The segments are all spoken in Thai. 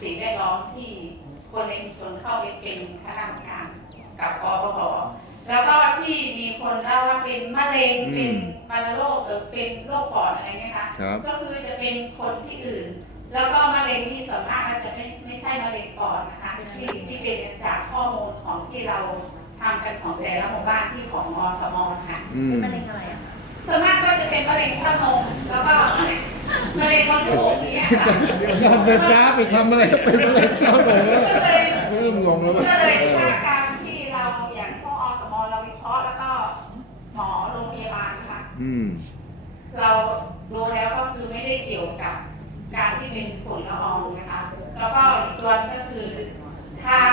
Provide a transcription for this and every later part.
สิ่งแวดล้อมที่คนในชุมชนเข้าไปเป็นคณะกรรมการกับกปปแล้วก็ที่มีคนเล่าว่าเป็นมะเร็งอืมเป็นวัณโรคหรือเป็นโรคปอดอะไรเนี่ยค่ะครับ ก็คือจะเป็นคนที่อื่น แล้วก็มะเร็งที่ส่วนมากอาจจะไม่ไม่ใช่มะเร็งปอดนะคะที่ที่เป็นจากข้อมูลของที่เราทำกันของแต่ละหมู่บ้านที่ของอสมค่ะ อืม มะเร็งอะไรอะคะส่วนมากก็จะเป็นมะเร็งเต้านมแล้วก็ มะเร็งมดลูกเนี่ยค่ะงานไฟฟ้าไปทำอะไรเป็นอะไรเข้าเลยก็เลยเริ่มงงแล้วก็ว่าเลยเออว่าการที่เราอย่างพวกอสมเราวิเคราะห์แล้วก็หมอโรงพยาบาลนะคะอืม เรารู้แล้วก็คือไม่ได้เกี่ยวกับการที่เป็นฝุ่นละอองนะคะ แล้วก็อีกตัวก็คือทาง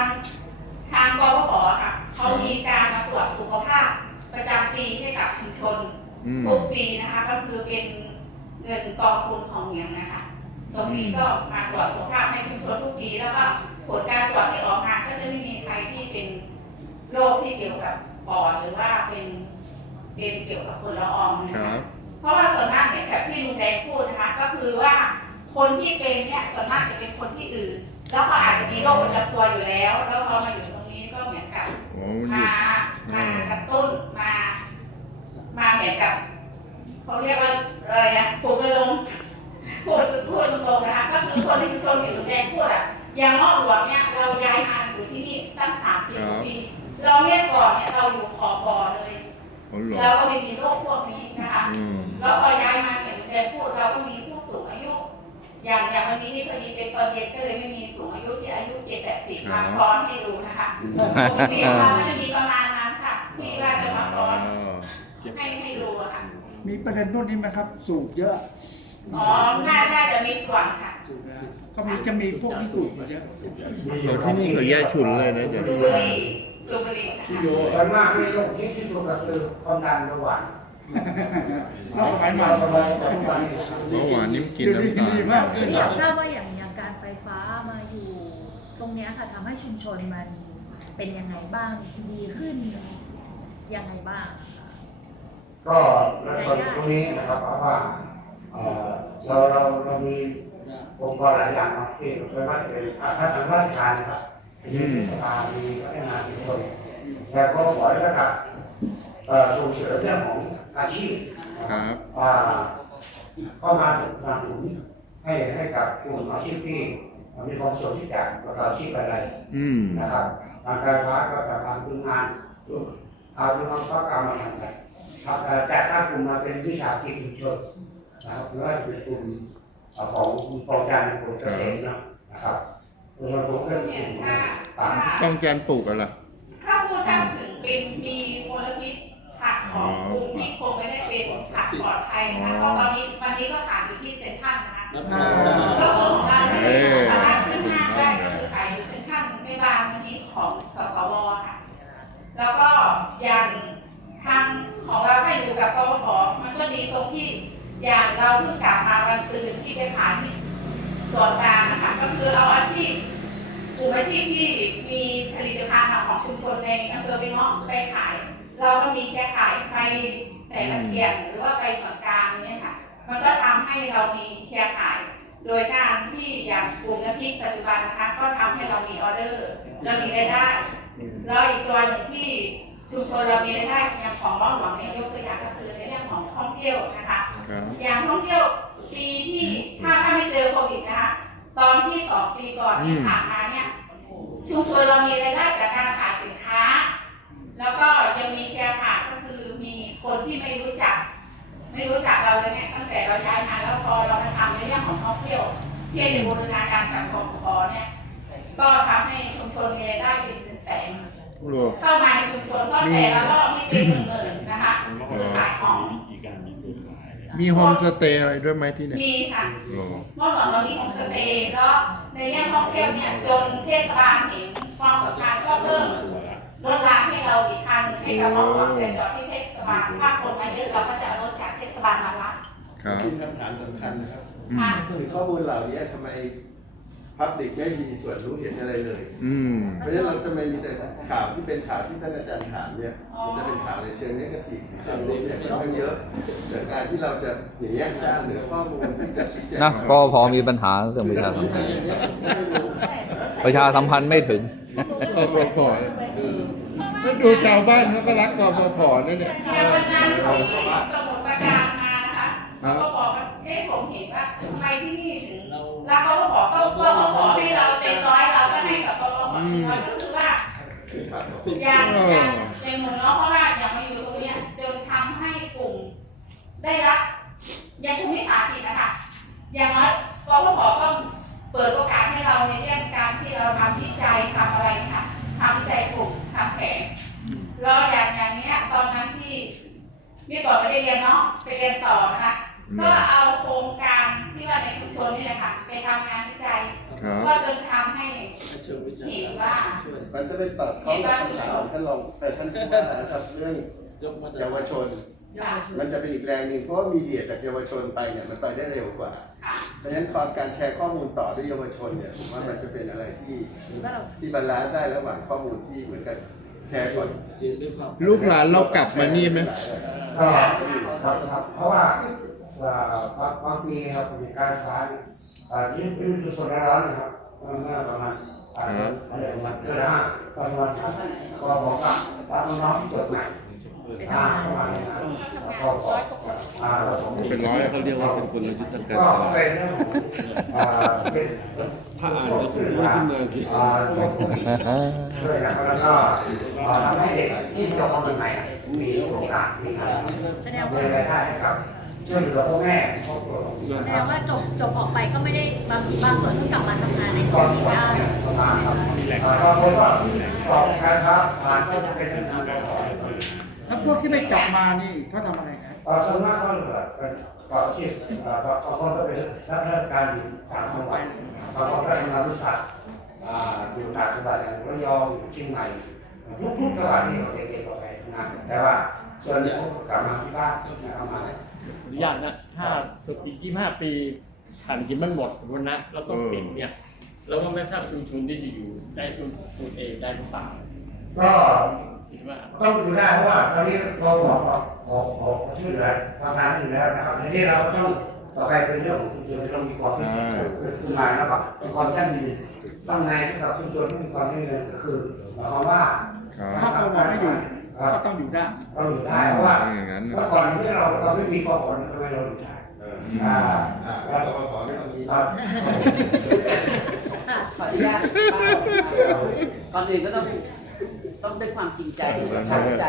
ทางกรพค่ะเขามีการมาตรวจสุขภาพประจำปีให้กับชุมชนอืม ทุกปีนะคะ ก็คือเป็น เงินกองทุนของเหนียงนะคะ ตรงนี้ก็มาตรวจสุขภาพให้ชุมชนทุกปีแล้วก็ผลการตรวจที่ออกมาก็จะไม่มีใครที่เป็นโรคที่เกี่ยวกับปอดหรือว่าเป็นเป็นเกี่ยวกับฝุ่นละอองนะครัคะบเพราะว่าส่วนมากเนี่ยแบบที่ลุงแดงพูดนะคะ ก็คือว่าคนที่เป็นเนี่ยส่วนมากจะเป็นคนที่อื่น แล้วเขาอาจจะมีโรคประจำตัวอยู่แล้ว แล้วพอมาอยู่ตรงนี้ก็เหมือนกับโอ้มันอยู่มามากระตุ้นมา มาเหมือนกับ เขาเรียกว่าอะไรนะปลุกระดมพูดพูดตรงๆนะคะก็คือคนที่ชนอยู่ลุงแดงพูดอะอย่างนอกหลวงเนี่ยเราย้ายมาอยู่ที่นี่ตั้งสามสี่ปีเราเนี่ยก่อนเนี่ยเราอยู่ขอบบ่อเลยเราก็ไม่มีโรคพวกนี้นะคะ แล้วพอย้ายมาเห็นแกพูดเราก็มีผู้สูงอายุ อย่างอย่างวันนี้นี่พอดีเป็นตอนเย็นก็เลยไม่มีสูงอายุที่อายุเจ็ดแปดสิบมาฟ้อนให้ดูนะคะปกติเราก็จะมีประมาณนั้นค่ะที่ว่าจะมาฟ้อนให้ให้ดูอะค่ะ มีประเด็นรุ่นนี้ไหมครับ สูบเยอะอ๋อน่าน่าจะมีส่วนค่ะสูบนะก็มีจะมีพวกที่สูบเยอะเราที่นี่เขาแยกฉุนเลยนะเดี๋ยวสูบบุหรี่สูบบุหรี่ค่ะส่วนมากที่โรคที่ที่สุดก็คือความดันเบาหวานนอกสมัยใหม่สบายแต่ทุกวันนี้เบาหวานนี่มันกินน้ำตาดีลมากขึ้นอยากทราบว่าอย่างอย่างการไฟฟ้ามาอยู่ ตรงเนี้ยค่ะทำให้ชุมชนมันเป็นยังไงบ้างดีขึ้นยังไงบ้าง คะก็ตรงนี้นะครับเพราะว่าเอ่อเราเราเรามีองค์กรหลายอย่างเนาะที่ไม่ว่าจะเป็นถ้าทางราชการนะครับมีสภามีพัฒนาชุมชนแต่ก็ขอให้นะครับเอ่อส่งเสริมเรื่องของอาชีพครับอ่าเข้ามาสนับสนุนให้ให้กับกลุ่มอาชีพที่มีความสุขที่จะประกอบอาชีพอะไรอืมนะครับทางการฟ้าก็จะทำพื้นงานเอาพื้นงานก็กรรมมาทำกัน ครับเอ่อแต่ถ้ากลุ่มมาเป็นวิชาชีพชุมชนนะครับหรือว่าจะเป็นกลุ่มเอ่อของกองการกลุ่มเกษตรเนาะนะครับเราผมเรื่องกเนี่ยลุ่มถ้าต่างถ้าต้องแกนปลูกอะไรถ้าพูดถึงถึงเป็นมีมลพิษผักของกลุ่มที่คงไม่ได้เป็นผักปลอดภัยนะคะเพราะตอนนี้วันนี้ก็ถามอยู่ที่เซ็นทรัลนะคะอ่าแล้วตัวของเราเนี่ยสามารถขึ้นห้างได้ก็คือขายอยู่เซ็นทรัลในบางวันนี้ของสสวค่ะ แล้วก็อย่างทาง ของเราให้อยู่กับกปพมันก็ดีตรงที่อย่างเราเพิ่งกลับมาวันซืนที่ไปผ่านที่ส่วนกลางนะคะก็คือเอาอาชีพกลุ่มอาชีพที่มีผลิตภัณฑ์ของชุมชนในอำเภอไปเนาะไปขาย เราก็มีแค่ขายไปแต่ละเขียนหรือว่าไปส่วนกลางเนี่ยค่ะ มันก็ทำให้เรามีเครือข่าย โดยการที่อย่างกลุ่มน้ำพริกปัจจุบันนะคะ ก็ทำให้เรามีออเดอร์เรามีรายได้แล้วอีกตัวหนึ่งที่ ชุมชนเรามีรายได้อย่างของบ้านหลวงเนี่ยยกตัวอย่างก็คือในเรื่องของท่องเที่ยวนะคะ ครับอย่างท่องเที่ยวปีที่ถ้าถ้าไม่เจอโควิดนะคะ ตอนที่สองปีก่อนที่ผ่านมาเนี่ยชุมชนเรามีรายได้จากการขายสินค้า แล้วก็ยังมีเครือข่ายก็คือมีคนที่ไม่รู้จัก ไม่รู้จักเราเลยเนี่ยตั้งแต่เราย้ายมาแล้วพอเรามาทำในเรื่องของท่องเที่ยวที่เป็นบูรณาการกับกองขอเนี่ยก็ทำให้ชุมชนมีรายได้เป็นแสน รวเข้ามาในชุมชนก็แต่ละรอบนี่เป็นหมื่นๆนะคะคือขายของวิธีการมีเครือข่ายมีโฮมสเตย์อะไรด้วยไหมที่เนี่ยมีค่ะรอ เมื่อก่อนเรามีโฮมสเตย์แล้วในเรื่องท่องเที่ยวเนี่ยจนเทศบาลเห็นความสำคัญก็เพิ่มลดราให้เราอีกทางหนึ่งให้กับเมื่อก่อนแต่จอดที่เทศบาลถ้าคนมาเยอะเราก็จะเอารถจากเทศบาลมารับครับมีคำถามสำคัญนะครับ อืม ค่ะ คือข้อมูลเหล่านี้ทำไม พับลิกไม่มีส่วนรู้เห็นอะไรเลย อืม เพราะฉะนั้นเราทำไมมีแต่ข่าวที่เป็นข่าวที่ท่านอาจารย์ถามเนี่ยมันจะเป็นข่าวในเชิงนกาทีฟเชิงลบเนี่ยค่อนข้างเยอะแต่การที่เราจะอย่างเงี้ยจ้างเหนือข้อมูลที่จะชี้แจงนะก็พอมีปัญหาเรื่องประชาสัมพันธ์อย่างเงี้ยไม่รู้ประชาสัมพันธ์ไม่ถึงกฟผแล้วดูชาวบ้านเขาก็รักกฟผนั่นเนี่ยเนี่ยวันนั้นเขาสมุดประการมานะคะเขาก็บอกว่าเอ๊ะผมเห็นว่าทำไมที่นี่ถึง แล้วเขาก็บอกก็ว่เขาขอให้เราเต็มร้อยเราก็ให้กับเขาบอกเราก็คือว่าอย่างอย่างในหมู่เนาะเพราะว่าอย่างมาอยู่ตรงเนี้ยจนทำให้กลุ่มได้รับอย่างภูมิสาหกิจนะคะอย่างน้อยกพผต้องเปิดโอกาสให้เราในเรื่องการที่เราทำวิจัยทำอะไรค่ะทำวิจัยกลุ่มทำแผนแล้วอย่างอย่างเนี้ยตอนนั้นที่พี่บอกไปเรียนเนาะไปเรียนต่อนะคะ ก็เอาโครงการที่ว่าในชุมชนนี่แหละค่ะไปทำงานวิจัยครับ ก็จนทำให้เห็นว่ามันจะเป็นตัดข้อกับคำถามท่านรองแต่ท่านผู้ว่านะครับเรื่องเยาวชน มันจะเป็นอีกแรงหนึ่งเพราะว่ามีเดียจากเยาวชนไปเนี่ยมันไปได้เร็วกว่าเพราะฉะนั้นความการแชร์ข้อมูลต่อด้วยเยาวชนเนี่ยผมว่ามันจะเป็นอะไรที่ที่บรรลานซ์ได้ระหว่างข้อมูลที่เหมือนกันแชร์ก่อนลูกหลานเรากลับมานี่ไหม ก็ครับครับเพราะว่าเอ่อ บางปีครับมีการฟ้านี่ยอ่านี่นี่คือส่วนร้อนนะครับเมื่อประมาณอะไรประมาณเดือนห้าประมาณครับก็บอกว่าตามน้องที่จบใหม่เป็นร้อยเขาเรียกว่าเป็นกลยุทธการตลาดเป็นถ้าอ่านแล้วคุณพูดขึ้นมาสิอ่าช่วยนะแล้วก็ทำให้เด็กที่จบมาใหม่มีโอกาสมีอะไรแสดงมีว่ารายได้ให้กับ ช่วยเหลือพ่อแม่ครอบครัวของพี่แสดงว่าจบจบออกไปก็ไม่ได้บางบางส่วนก็กลับมาทำงานในกก่อองนที่ว่าได้ประมาณครับอ่าบางคนก็สอบการค้าผ่านก็จะเป็นทางการขอแล้วพวกที่ไม่กลับมานี่เขาทำอะไรครับเอ่อส่วนมากก็เหลือเป็นก่ออาชีพเอ่อบางคนก็เป็นนักราชการอยู่ต่างจังหวัดบางคนก็ทำงานบริษัทอ่าอยู่ต่างจังหวัดอย่างระยองอยู่เชียงใหม่ทุกทุกจังหวัดนี่เขาเด็กๆออกไปทำงานแต่ว่า ส่วนใหญ่เขากลับมาที่บ้านนะครับมาอนุญาตนะถ้าสุดอีกยี่ห้าปีผ่านกินมันหมดสมมตินะแล้วต้องปิดเนี่ยเราก็ไม่ทราบชุมชนที่จะอยู่ได้ชุมชนเองได้หรือเปล่าก็คิดว่าต้องดูได้เพราะว่าตอนนี้เราบอกว่าขอขอช่วยเหลือทางการอยู่แล้วนะครับทีนี้เราก็ต้องต่อไปเป็นเรื่องของชุมชนที่ต้องมีความที่เกิดขึ้นมาแล้วก็มีความยั่งยืนต้องไงให้กับชุมชนที่มีความยั่งยืนก็คือหมายความว่าครับถ้าเขาบอกไม่อยู่ครับ ก็ต้องอยู่ได้เราอยู่ได้เพราะว่าต้องอย่างนั้นนะเมื่อก่อนที่เราเราไม่มีกบฏทำไมเราอยู่ได้อ่าอ่าแล้วเราขอไม่ต้องมีครับขออนุญาตก่อนอื่นก็ต้องต้องด้วยความจริงใจตั้งใจ